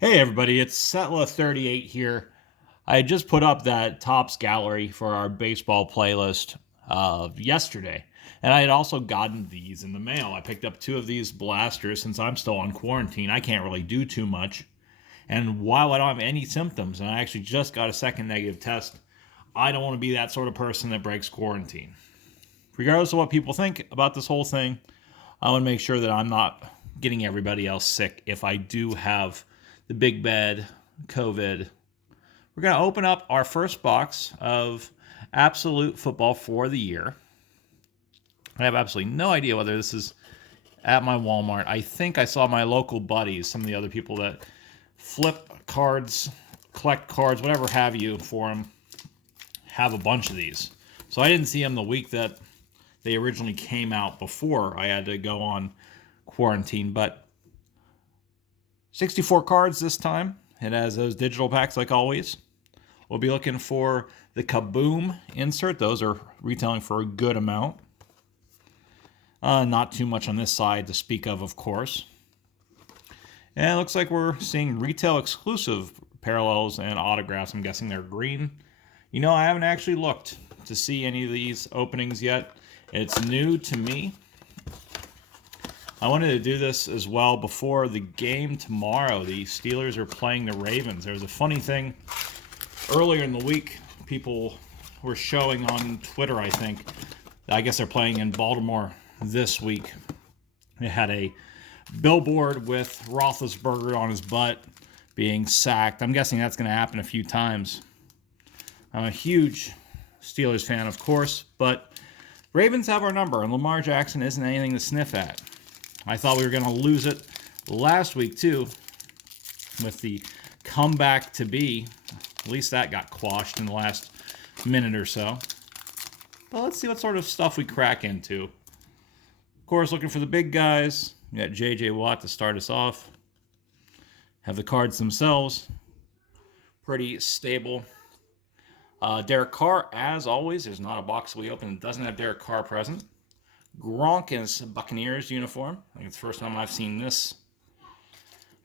Hey everybody, it's Setla38 here. I just put up that Tops gallery for our baseball playlist yesterday, and I had also gotten these in the mail. I picked up two of these blasters since I'm still on quarantine. I can't really do too much. And while I don't have any symptoms, and I actually just got a second negative test, I don't want to be that sort of person that breaks quarantine. Regardless of what people think about this whole thing, I want to make sure that I'm not getting everybody else sick if I do have the big bad COVID. We're going to open up our first box of Absolute Football for the year. I have absolutely no idea whether this is at my Walmart. I think I saw my local buddies, some of the other people that flip cards, collect cards, whatever have you for them, have a bunch of these. So I didn't see them the week that they originally came out before I had to go on quarantine, but 64 cards this time. It has those digital packs like always. We'll be looking for the Kaboom insert. Those are retailing for a good amount. Not too much on this side to speak of course. And it looks like we're seeing retail exclusive parallels and autographs. I'm guessing they're green. You know, I haven't actually looked to see any of these openings yet. It's new to me. I wanted to do this as well before the game tomorrow. The Steelers are playing the Ravens. There was a funny thing earlier in the week. People were showing on Twitter, I think. I guess they're playing in Baltimore this week. They had a billboard with Roethlisberger on his butt being sacked. I'm guessing that's going to happen a few times. I'm a huge Steelers fan, of course, but Ravens have our number, and Lamar Jackson isn't anything to sniff at. I thought we were going to lose it last week, too, with the comeback to be. At least that got quashed in the last minute or so. But let's see what sort of stuff we crack into. Of course, looking for the big guys. We got J.J. Watt to start us off. Have the cards themselves. Pretty stable. Derek Carr, as always, there's not a box we open that doesn't have Derek Carr present. Gronk in his Buccaneers uniform. I think it's the first time I've seen this.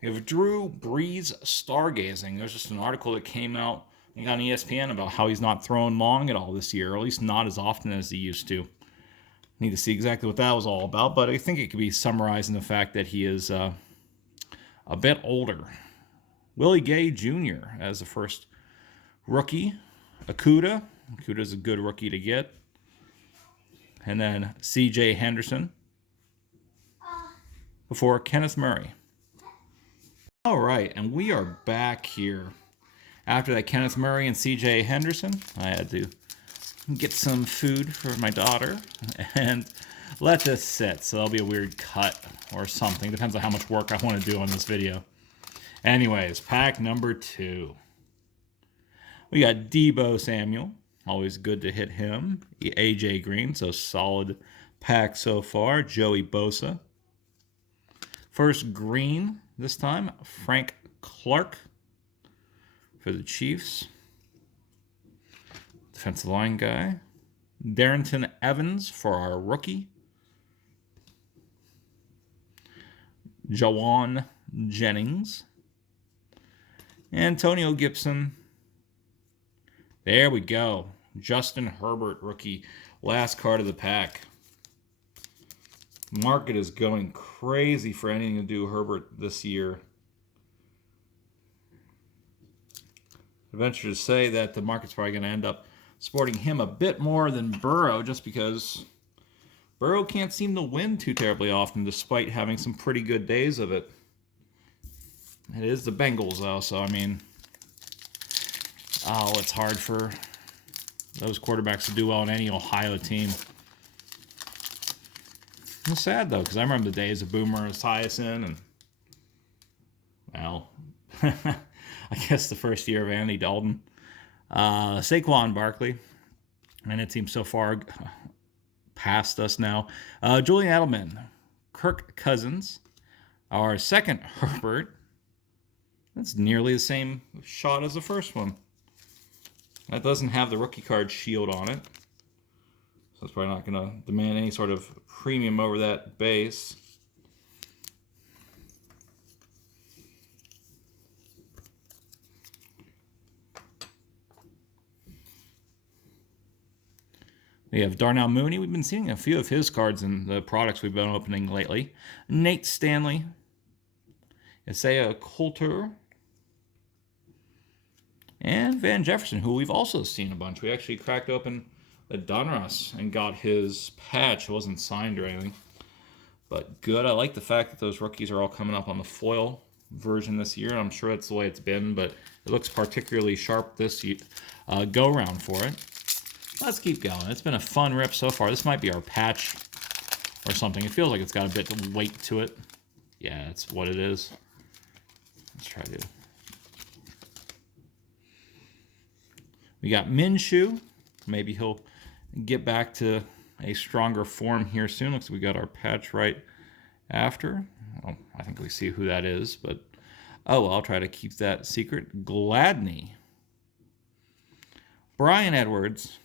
We have Drew Brees stargazing. There's just an article that came out on ESPN about how he's not throwing long at all this year, or at least not as often as he used to. Need to see exactly what that was all about, but I think it could be summarized in the fact that he is a bit older. Willie Gay Jr. as the first rookie. Akuda's a good rookie to get. And then C.J. Henderson before Kenneth Murray. All right, and we are back here. After that Kenneth Murray and C.J. Henderson, I had to get some food for my daughter and let this sit. So that'll be a weird cut or something. Depends on how much work I want to do on this video. Anyways, pack number 2. We got Deebo Samuel. Always good to hit him. A.J. Green, so solid pack so far. Joey Bosa. First green this time, Frank Clark for the Chiefs. Defensive line guy. Darrington Evans for our rookie. Jawan Jennings. Antonio Gibson. There we go. Justin Herbert, rookie. Last card of the pack. Market is going crazy for anything to do Herbert this year. I venture to say that the market's probably going to end up supporting him a bit more than Burrow, just because Burrow can't seem to win too terribly often, despite having some pretty good days of it. It is the Bengals, though, so I mean, it's hard for those quarterbacks to do well in any Ohio team. It's sad, though, because I remember the days of Boomer Esiason and, well, I guess the first year of Andy Dalton. Saquon Barkley. And it seems so far past us now. Julian Edelman. Kirk Cousins. Our second Herbert. That's nearly the same shot as the first one. That doesn't have the rookie card shield on it. So it's probably not going to demand any sort of premium over that base. We have Darnell Mooney. We've been seeing a few of his cards in the products we've been opening lately. Nate Stanley. Isaiah Coulter. And Van Jefferson, who we've also seen a bunch. We actually cracked open the Donruss and got his patch. It wasn't signed or anything. But good. I like the fact that those rookies are all coming up on the foil version this year. I'm sure that's the way it's been, but it looks particularly sharp this go-round for it. Let's keep going. It's been a fun rip so far. This might be our patch or something. It feels like it's got a bit of weight to it. Yeah, that's what it is. Let's try to... We got Minshew. Maybe he'll get back to a stronger form here soon. Looks like we got our patch right after. Oh, I think we see who that is, but oh, I'll try to keep that secret. Gladney. Brian Edwards.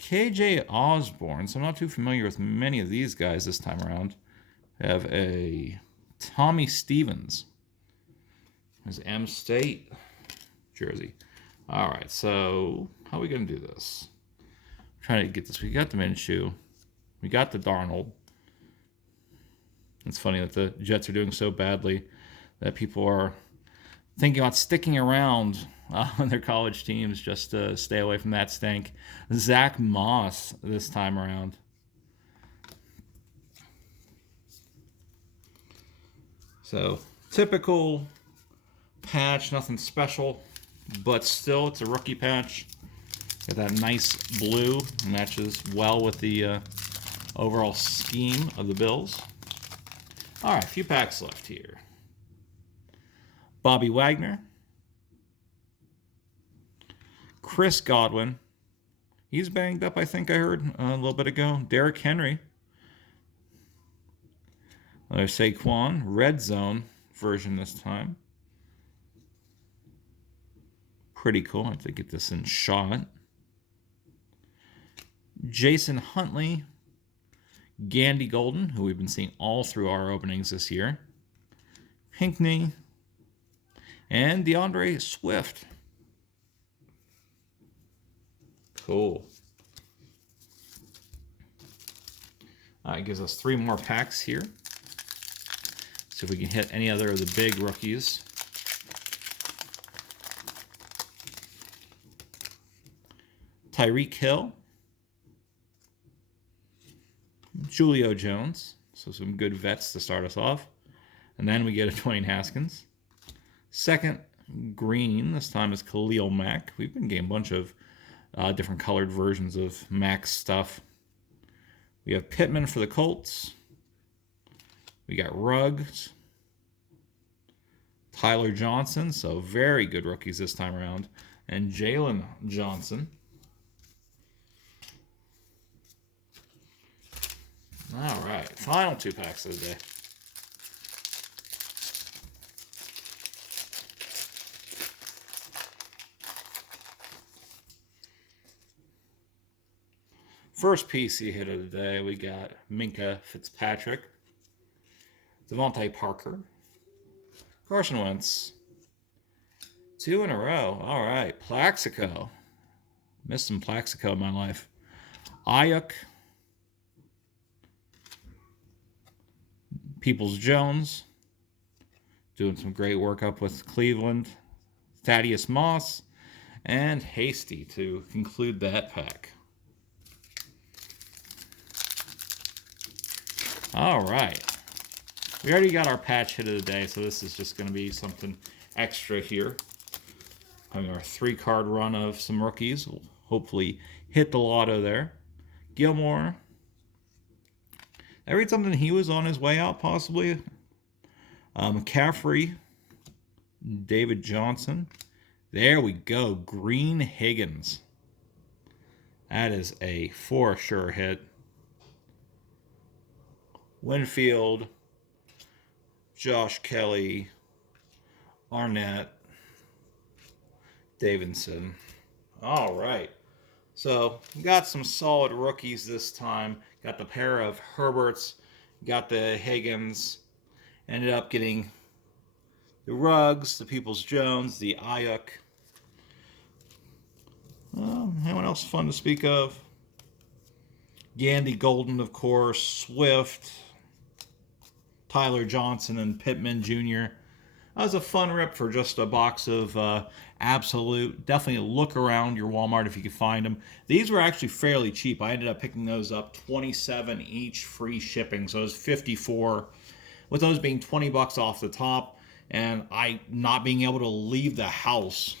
KJ Osborne. So I'm not too familiar with many of these guys this time around. We have a Tommy Stevens. His M State jersey. All right, so how are we going to do this? I'm trying to get this. We got the Minshew. We got the Darnold. It's funny that the Jets are doing so badly that people are thinking about sticking around on their college teams just to stay away from that stank. Zach Moss this time around. So, typical patch, nothing special. But still, it's a rookie patch. Got that nice blue. Matches well with the overall scheme of the Bills. All right, a few packs left here. Bobby Wagner. Chris Godwin. He's banged up, I think I heard a little bit ago. Derrick Henry. There's Saquon. Red Zone version this time. Pretty cool. I have to get this in shot. Jason Huntley. Gandy Golden, who we've been seeing all through our openings this year. Pinkney. And DeAndre Swift. Cool. It gives us 3 more packs here. See if we can hit any other of the big rookies. Tyreek Hill. Julio Jones. So some good vets to start us off. And then we get a Dwayne Haskins. Second green. This time is Khalil Mack. We've been getting a bunch of different colored versions of Mack's stuff. We have Pittman for the Colts. We got Ruggs. Tyler Johnson. So very good rookies this time around. And Jalen Johnson. All right, final 2 packs of the day. First PC hit of the day, we got Minka Fitzpatrick, Devontae Parker, Carson Wentz. 2 in a row. All right, Plaxico. Missed some Plaxico in my life. Ayuk. Peoples-Jones, doing some great work up with Cleveland. Thaddeus Moss, and Hasty to conclude that pack. All right. We already got our patch hit of the day, so this is just going to be something extra here. Having our 3-card run of some rookies. We'll hopefully hit the lotto there. Gilmore. I read something he was on his way out, possibly. McCaffrey. David Johnson. There we go. Green Higgins. That is a for sure hit. Winfield. Josh Kelly. Arnett. Davidson. All right. So, got some solid rookies this time. Got the pair of Herberts. Got the Higgins. Ended up getting the Ruggs, the Peoples-Jones, the Ayuk. Anyone else fun to speak of? Gandy Golden, of course, Swift, Tyler Johnson, and Pittman Jr. That was a fun rip for just a box of Absolute. Definitely look around your Walmart if you can find them. These were actually fairly cheap. I ended up picking those up 27 each, free shipping. So it was 54, with those being 20 bucks off the top. And I not being able to leave the house,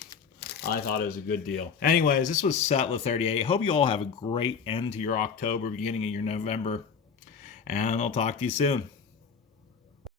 I thought it was a good deal. Anyways, this was Settler 38. Hope you all have a great end to your October, beginning of your November. And I'll talk to you soon.